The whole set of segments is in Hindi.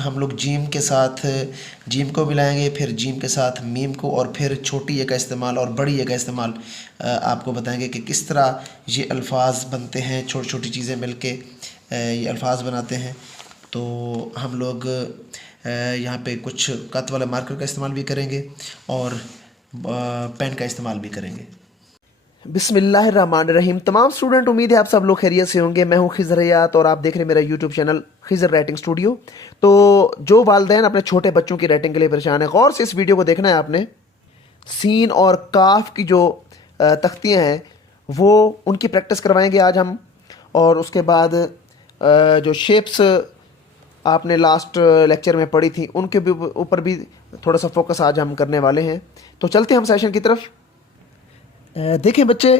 हम लोग जीम के साथ जीम को मिलाएंगे, फिर जीम के साथ मीम को, और फिर छोटी ए का इस्तेमाल और बड़ी ए का इस्तेमाल आपको बताएंगे कि किस तरह ये अल्फाज बनते हैं। छोटी छोटी चीज़ें मिलके ये अल्फाज बनाते हैं। तो हम लोग यहाँ पे कुछ कत वाला मार्कर का इस्तेमाल भी करेंगे और पेन का इस्तेमाल भी करेंगे। बिस्मिल्लाहिर्रहमानिर्रहीम। तमाम स्टूडेंट, उम्मीद है आप सब लोग खैरियत से होंगे। मैं हूं खिज़र हयात और आप देख रहे हैं मेरा YouTube channel Khizar writing studio. तो जो वालदैन अपने छोटे बच्चों की राइटिंग के लिए परेशान है, गौर से इस वीडियो को देखना है आपने। सीन और काफ की जो तख्तियाँ हैं वो उनकी प्रैक्टिस करवाएंगे आज हम। और उसके बाद जो शेप्स आपने लास्ट लेक्चर में पढ़ी थी उनके भी ऊपर भी थोड़ा सा फोकस आज हम करने वाले हैं। तो चलते हैं हम सेशन की तरफ। देखें बच्चे,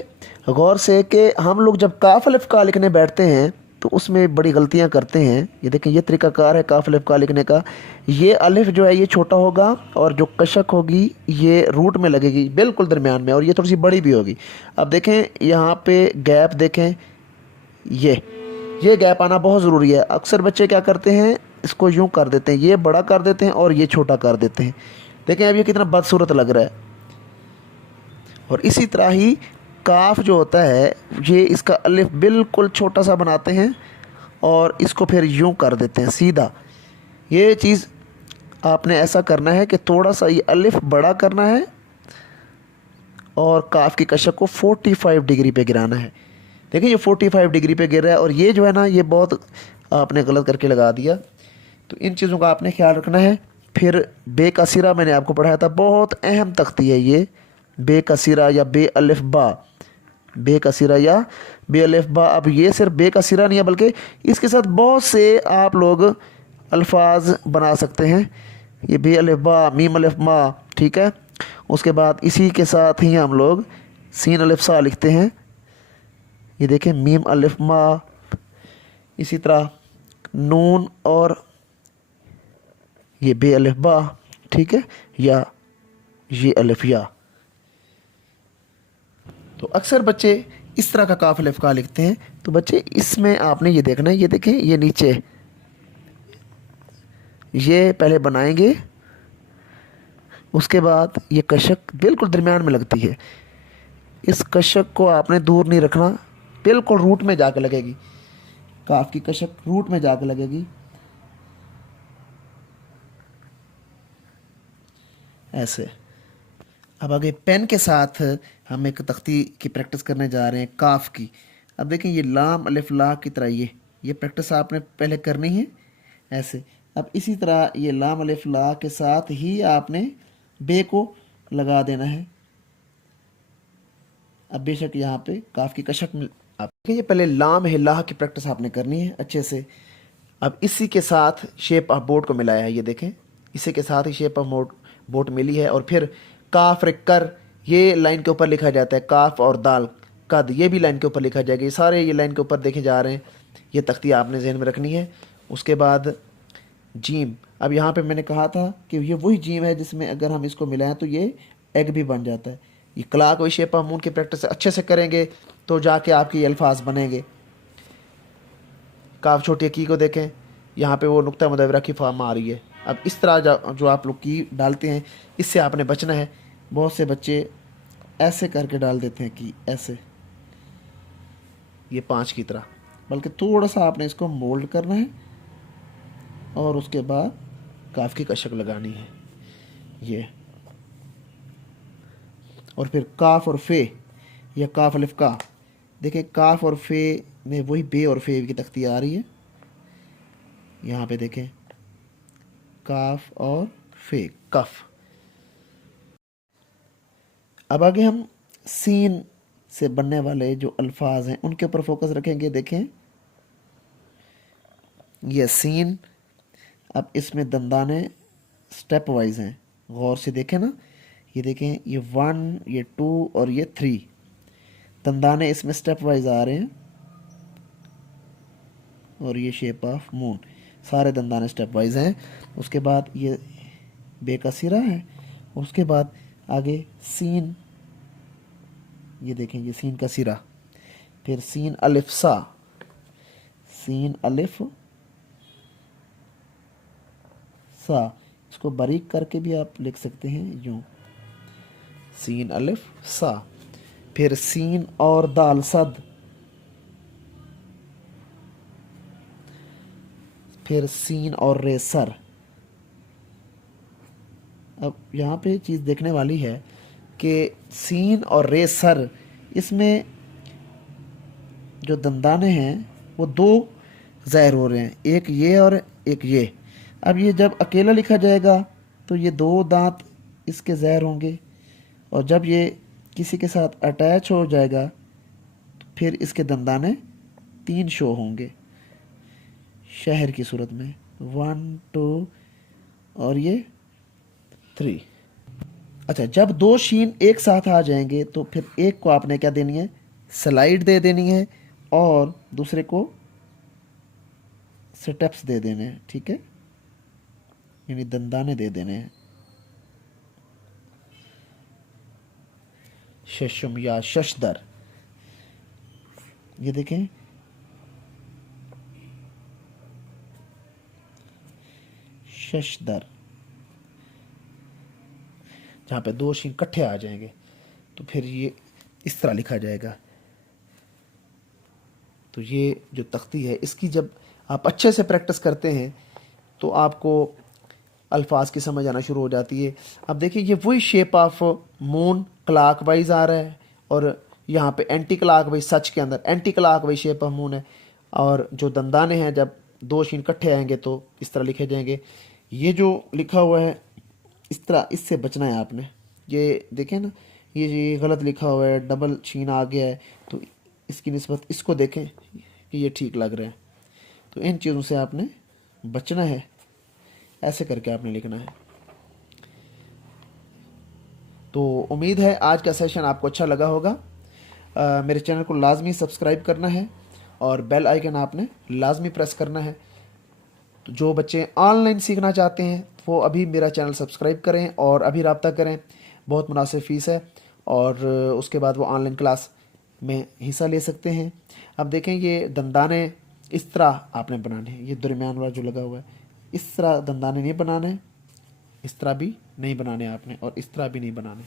गौर से कि हम लोग जब काफ अलिफ का लिखने बैठते हैं तो उसमें बड़ी गलतियां करते हैं। ये देखें, ये तरीकाकार है काफ अलिफ का लिखने का। ये अलिफ जो है ये छोटा होगा और जो कशक होगी ये रूट में लगेगी बिल्कुल दरमियान में, और ये थोड़ी सी बड़ी भी होगी। अब देखें यहाँ पे गैप देखें, ये गैप आना बहुत ज़रूरी है। अक्सर बच्चे क्या करते हैं, इसको यूँ कर देते हैं, ये बड़ा कर देते हैं और ये छोटा कर देते हैं। देखें अब ये कितना बदसूरत लग रहा है। और इसी तरह ही काफ जो होता है ये इसका अलिफ बिल्कुल छोटा सा बनाते हैं और इसको फिर यूं कर देते हैं सीधा। ये चीज़ आपने ऐसा करना है कि थोड़ा सा ये अलिफ बड़ा करना है और काफ की कशक को 45 डिग्री पे गिराना है। देखिए ये 45 डिग्री पे गिर रहा है, और ये जो है ना ये बहुत आपने गलत करके लगा दिया। तो इन चीज़ों का आपने ख्याल रखना है। फिर बे का सिरा मैंने आपको पढ़ाया था, बहुत अहम तख्ती है ये। बे का सिरा या बे अलिफ बा, बे का सिरा या बे अलिफ बा। अब ये सिर्फ बे का सिरा नहीं है बल्कि इसके साथ बहुत से आप लोग अल्फाज बना सकते हैं। ये बे अलिफ बा, मीम अलिफ मा, ठीक है। उसके बाद इसी के साथ ही हम लोग सीन अलिफ सा लिखते हैं। ये देखें, मीम अलिफ मा। इसी तरह नून और ये बे अलिफ बा, ठीक है, या ये अलिफ या। तो अक्सर बच्चे इस तरह का काफ अलिफ का लिखते हैं। तो बच्चे इसमें आपने ये देखना है, ये देखें ये नीचे ये पहले बनाएंगे, उसके बाद ये कशक बिल्कुल दरमियान में लगती है। इस कशक को आपने दूर नहीं रखना, बिल्कुल रूट में जाकर लगेगी। काफ की कशक रूट में जाकर लगेगी ऐसे। अब आगे पेन के साथ हम एक तख्ती की प्रैक्टिस करने जा रहे हैं काफ की। अब देखें ये लाम अलिफ ला की तरह ये प्रैक्टिस आपने पहले करनी है ऐसे। अब इसी तरह ये लाम अलिफ ला के साथ ही आपने बे को लगा देना है। अब बेशक यहाँ पे काफ की कशक में आप ये पहले लाम है लाह की प्रैक्टिस आपने करनी है अच्छे से। अब इसी के साथ शेप ऑफ बोर्ड को मिलाया है, ये देखें इसी के साथ ही शेप ऑफ बोर्ड मिली है। और फिर काफ कर ये लाइन के ऊपर लिखा जाता है, काफ और दाल कद ये भी लाइन के ऊपर लिखा जाएगा। ये सारे ये लाइन के ऊपर देखे जा रहे हैं। ये तख्ती आपने जहन में रखनी है। उसके बाद जीम, अब यहाँ पे मैंने कहा था कि ये वही जीम है जिसमें अगर हम इसको मिलाएं तो ये एग भी बन जाता है। ये क्लाक और शेप ऑफ मून की प्रैक्टिस अच्छे से करेंगे तो जाके आपके ये अल्फाज बनेंगे। काफ छोटी की को देखें, यहाँ पे वो नुक्ता मुदव्वरा की फॉर्म आ रही है। अब इस तरह जो आप लोग की डालते हैं इससे आपने बचना है। बहुत से बच्चे ऐसे करके डाल देते हैं कि ऐसे, ये 5 की तरह, बल्कि थोड़ा सा आपने इसको मोल्ड करना है और उसके बाद काफ की कशक लगानी है ये। और फिर काफ और फे या काफ अलिफ का, देखिए काफ और फे में वही बे और फे की तख्ती आ रही है। यहाँ पे देखें काफ और फे, कफ। अब आगे हम सीन से बनने वाले जो अल्फाज हैं उनके ऊपर फोकस रखेंगे। देखें ये सीन, अब इसमें दंदाने स्टेप वाइज हैं, गौर से देखें ना। ये देखें ये 1, ये 2 और ये 3 दंदाने इसमें स्टेप वाइज आ रहे हैं। और ये शेप ऑफ मून, सारे दंदाने स्टेप वाइज हैं। उसके बाद ये बे का सिरा है। उसके बाद आगे सीन, ये देखें ये सीन का सिरा। फिर सीन अलिफ सा, सीन अलिफ सा, इसको बारीक करके भी आप लिख सकते हैं यूं, सीन अलिफ सा। फिर सीन और दाल सद, फिर सीन और रे सर। अब यहाँ पे चीज़ देखने वाली है कि सीन और रे सर, इसमें जो दंदाने हैं वो दो ज़ाहिर हो रहे हैं, एक ये और एक ये। अब ये जब अकेला लिखा जाएगा तो ये दो दांत इसके ज़ाहिर होंगे, और जब ये किसी के साथ अटैच हो जाएगा तो फिर इसके दंदाने 3 शो होंगे शहर की सूरत में, 1 2 और ये 3। अच्छा, जब दो शीन एक साथ आ जाएंगे तो फिर एक को आपने क्या देनी है, स्लाइड दे देनी है, और दूसरे को स्टेप्स दे देने हैं, ठीक है, यानी दंदाने दे देने हैं। शशम या शशदर, ये देखें, शशदर, जहाँ पे दो शीन इकट्ठे आ जाएंगे तो फिर ये इस तरह लिखा जाएगा। तो ये जो तख्ती है, इसकी जब आप अच्छे से प्रैक्टिस करते हैं तो आपको अल्फाज की समझ आना शुरू हो जाती है। अब देखिए, ये वही shape of moon clockwise आ रहा है, और यहाँ पे एंटी क्लॉक वाइज, सच के अंदर anti clock wise shape of moon है, और जो दंदाने हैं जब दो शीन इकट्ठे आएंगे तो इस तरह लिखे जाएंगे। ये जो लिखा हुआ है इस तरह, इससे बचना है आपने। ये देखें ना, ये गलत लिखा हुआ है, डबल शीन आ गया है, तो इसकी निस्बत इसको देखें कि ये ठीक लग रहा है। तो इन चीज़ों से आपने बचना है, ऐसे करके आपने लिखना है। तो उम्मीद है आज का सेशन आपको अच्छा लगा होगा। मेरे चैनल को लाजमी सब्सक्राइब करना है और बेल आइकन आपने लाजमी प्रेस करना है। तो जो बच्चे ऑनलाइन सीखना चाहते हैं वो अभी मेरा चैनल सब्सक्राइब करें और अभी रब्ता करें। बहुत मुनासिब फ़ीस है, और उसके बाद वो ऑनलाइन क्लास में हिस्सा ले सकते हैं। अब देखें, ये दंदाने इस तरह आपने बनाने हैं, ये दरमियान वाला जो लगा हुआ है, इस तरह दंदाने नहीं बनाने, इस तरह भी नहीं बनाने आपने, और इस तरह भी नहीं बनाने।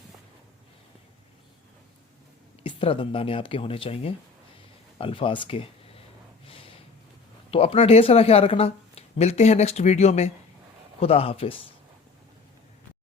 इस तरह दंदाने आपके होने चाहिए अल्फाज के। तो अपना ढेर सारा ख्याल रखना। मिलते हैं नेक्स्ट वीडियो में। खुदा हाफिज़।